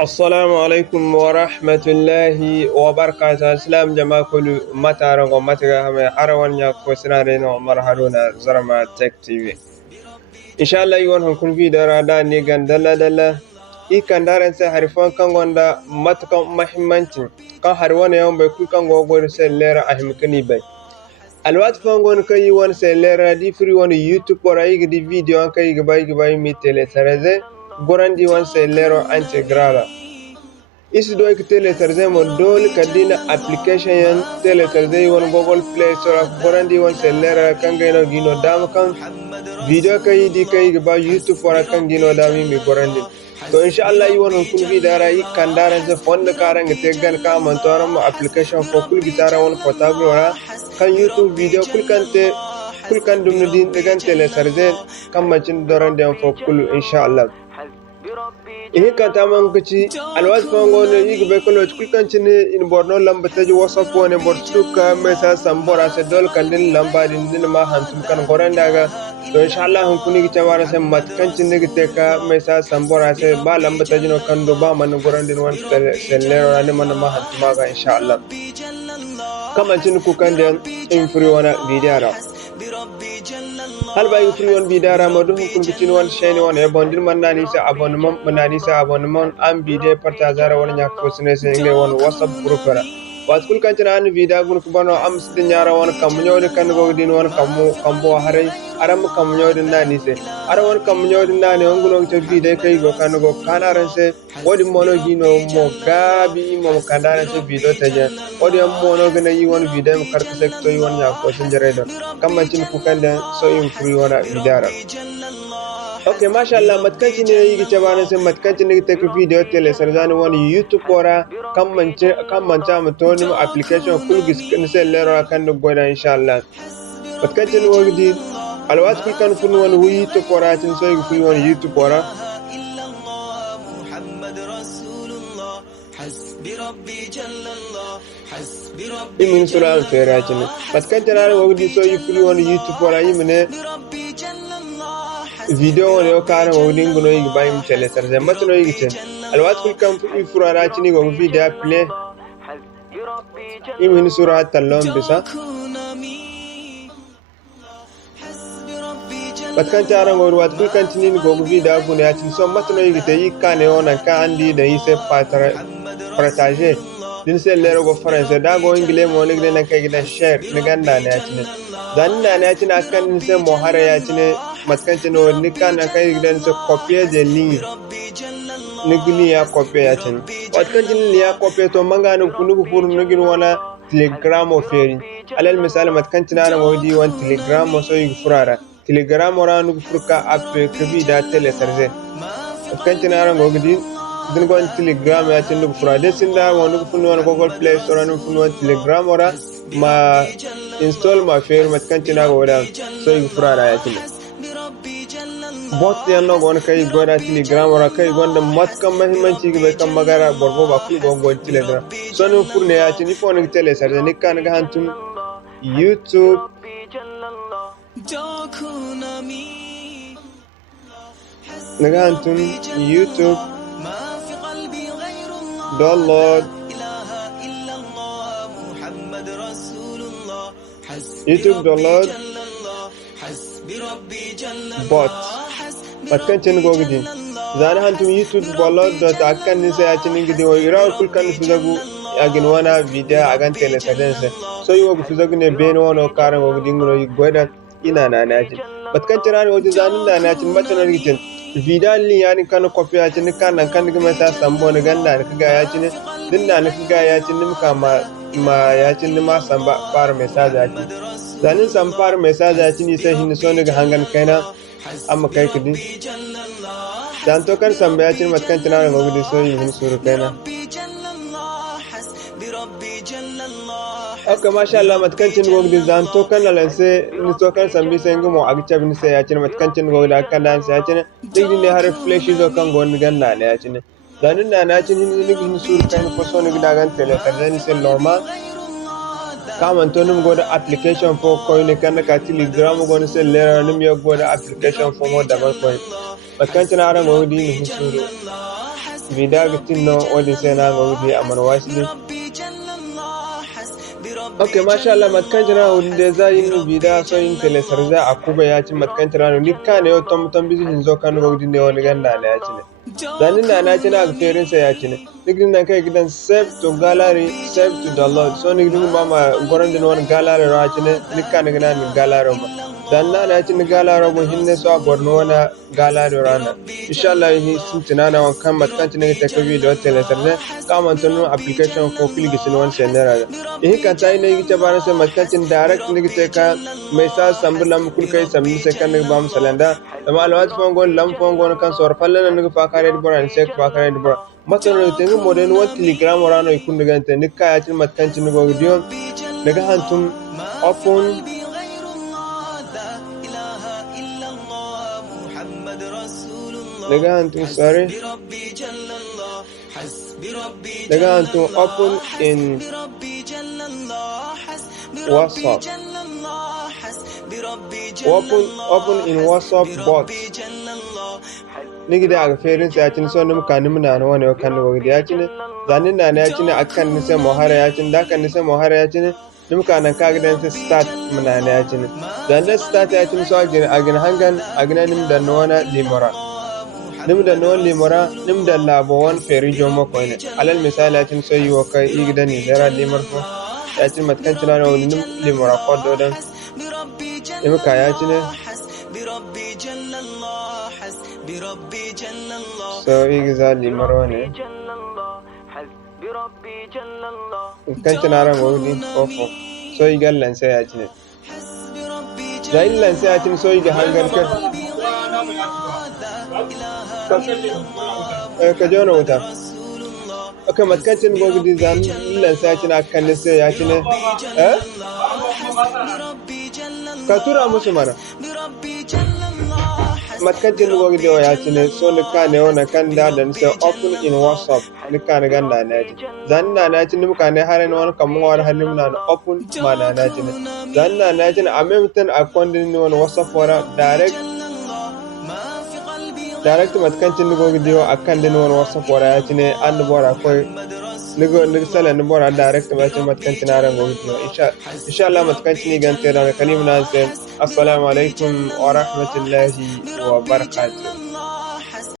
السلام عليكم ورحمة الله وبركاته. السلام جماعة كل متى ومتى هم أروان يا كوسنارين ومر هارون زرما تك تي في. إن شاء الله يوم هنكون في دارا نيجان دلا إيكان دارن سهرفان كان وندا متكم مهمنتين كان هروان يوم بيكون كان غوغور سلرا أهم كنيبي. الوقت فانغون كي وان سلرا دي فري وان يوتيوب ورايك دي فيديو كي جباي ميتلي سرزه غوران وان سلرا انتجرالا. Isi do ki teletarze mo dole kadina application yan teletarze won Google Play Store gorandi won sellera kanga no gino dam kan video kay di kay ba YouTube fora kan gino dami mi gorandi to inshallah won kun vidara yi kandara se fond karanga tegan ka man toram application fo kul gitara won portable wala kan YouTube video kul kan dum din tegan teletarze kan macin dorande fo kul inshallah ini kata mangkuci alwas pangon igi bekolo kulkan chini in borno lamba taji whatsapp wone borstuka mesa sambora se dol kandin lamba din ma hantum kan gorandaga to inshallah hun kuni gichawara se matkan chini giteka mesa sambora se ba lamba taji no kando ba man gorandin wan sellero ane man ma hantuma ga inshallah kama chini ku kande in free wana vidara hal bay free on bidara madu kun bitin wan sheni wan e bondir man nani sa abonnement am bide partager wala nyak fosne se nge won whatsapp group ra wat kul kan tan vida gun ko bano am sidin nyara won kam nyodi kan go din won kambo hare aram kam nyodi nani se ara won kam nyodi nani on gulo to bide kay go kan go kanaran se wodi mono gino mo gabi mo kandara se video teje wodi am mono gna yi won video mo karta se to yi won nyak fosin jere do kam man tin ku kan den so im free wona bidara okay mashallah matkanci ne yi tabana sai matkanci ne take video tele sarzani wani YouTube ora kan manta mutoni application full giskin sai lero kan goda inshallah matkanci ne wani alwat kul kan fun wani YouTube ora tin so yi fun wani YouTube ora imin sura ferajin matkanci ne wani so yi fun wani YouTube ora yimne video ne o kare mo dingo no yigi bayim tele sarje matno yigi ten alwat kul kam fu furara chini go video play imin sura talon bisa patkan tara go wat kul kan chini go video go ne atin so matno yigi te yikane ona ka andi da yise partager din se lero go france da go ingle mo ne gden kan gidan share ne ganda ne atin dan ne atin akan se mo hare ya chini matkanci no nikana kai gidan se copier de ligne nigli ya copier ya tin matkanci ni ya copier to mangano kunugu furu nugin wana telegram oferi alal misal matkanci na wodi wan telegram so yi furara telegram ora nugu furka app kebi da tele sarje matkanci na ran gogdi din gon telegram ya tin nugu furada sinda wonu funu wan Google Play Store nugu funu wan telegram ora ma install ma fer matkanci na goda so yi furara ya tin bot yanno gon kay goda telegram ora kay gonda matkam mahimmanci be kam magara borbo ba kul gon telegram sonu furne ya ci ni fon ngi tele sarde ni kan ga hantum YouTube naga hantum YouTube download bot patkan chen go gidi zana hantum YouTube download dot akan ni sai achin gidi o ira kul kan fuzagu agin wana video agan tele sadense so yo go fuzagu ne beno no karan go gidi ngoro goda ina na naji patkan chen ran o zanin na naji matanar gitin video li yani kan copy achin kan ga masa sambo ne ganda ne kaga ya chin din na ne kaga ya chin nim kama ma ya chin ma samba par message ati zanin sampar message ati ni sai hin so ne ga hangan kaina amma kai kidi dan to kan samba ya chin matkan tana ga gudi so yi hin suru kaina okay mashallah matkan chin gogdi dan to kan lalanse ni to kan sambi sai ngamo agcha bin sai ya chin matkan chin gogda kan dan sai ya chin digdi ne har flash zo kan gon ganna ne ya chin danin na chin ni hin suru kaina ko so ni dagan tele kan sai normal kaman to num goda application for coin kan ka telegram gon sai lera num yo goda application for mo double coin matkan tana ran gogdi ni hin suru vida gitino wadin sena ngodi amar wasidi okay masha Allah matkan jira wunde za yin vida so yin tele sarza akuba ya ci matkan jira ni kan yo tom bizi hinzo kan ngodi ne wani ganda ne ya ci ne zanin na ci na ferin sa ya ci ne digin nan kai gidan save to gallery save to download so ni gidan ba ma goran din wani gallery ra ci ne ni kan gina ni gallery ba dan na ci ni gallery bo hinne so borno wana gallery rana inshallah hi sun tinana wan kan matkan ci ne ta ka video tele sarza kaman tunu application ko filgisin wan senera hi kan tai ne gice bana se matkan ci direct ni gice ka mai sa sambulam kul kai samni se kan ba mu salanda amma alwat fongon lam fongon kan sor fallan ni fa kare di boran se fa kare di boran matano tengu modern wat telegram warano ikun daga ta ni kaya ci matkan ci ni go video daga hantum open daga hantum sorry daga hantum open in WhatsApp open in WhatsApp bot nigi da aga ferin sa yacin so nim kanim na no ne kan go gidi yacin zanin na ne yacin akan ni sai mohara yacin da kan ni sai mohara yacin nim kanan ka gidan sai start muna ne yacin dan da start yacin so agin hangan agina nim da no na limora nim da no limora nim da labo wan feri jomo ko ne alal misali yacin so yi kai gidan ni zara limor ko yacin matkan tunana wani nim limora ko do dan nim ka yacin so exactly marwane kan tanara ngodi ofo so igal lan sai ya cine jail lan sai ya cine so iga hangar ka jono uta okay matkancin gogdi zan lan sai ya cine akan sai ya cine ka tura musu mana matkancin gogdi ya cine so ni kane wona kan da sai open in WhatsApp ni kane ganda na ji zan na ci ni kane har ne wona kam ngor har ni na open mana na ji zan na ji a memtan account ni wona WhatsApp wora direct matkancin gogdi akan din wona WhatsApp wora ya cine an bora ko ni sala ni bora direct ba ci matkancin aran gogdi insha Allah matkancin gan tera kalimna sai assalamu alaikum wa rahmatullahi wa barakatuh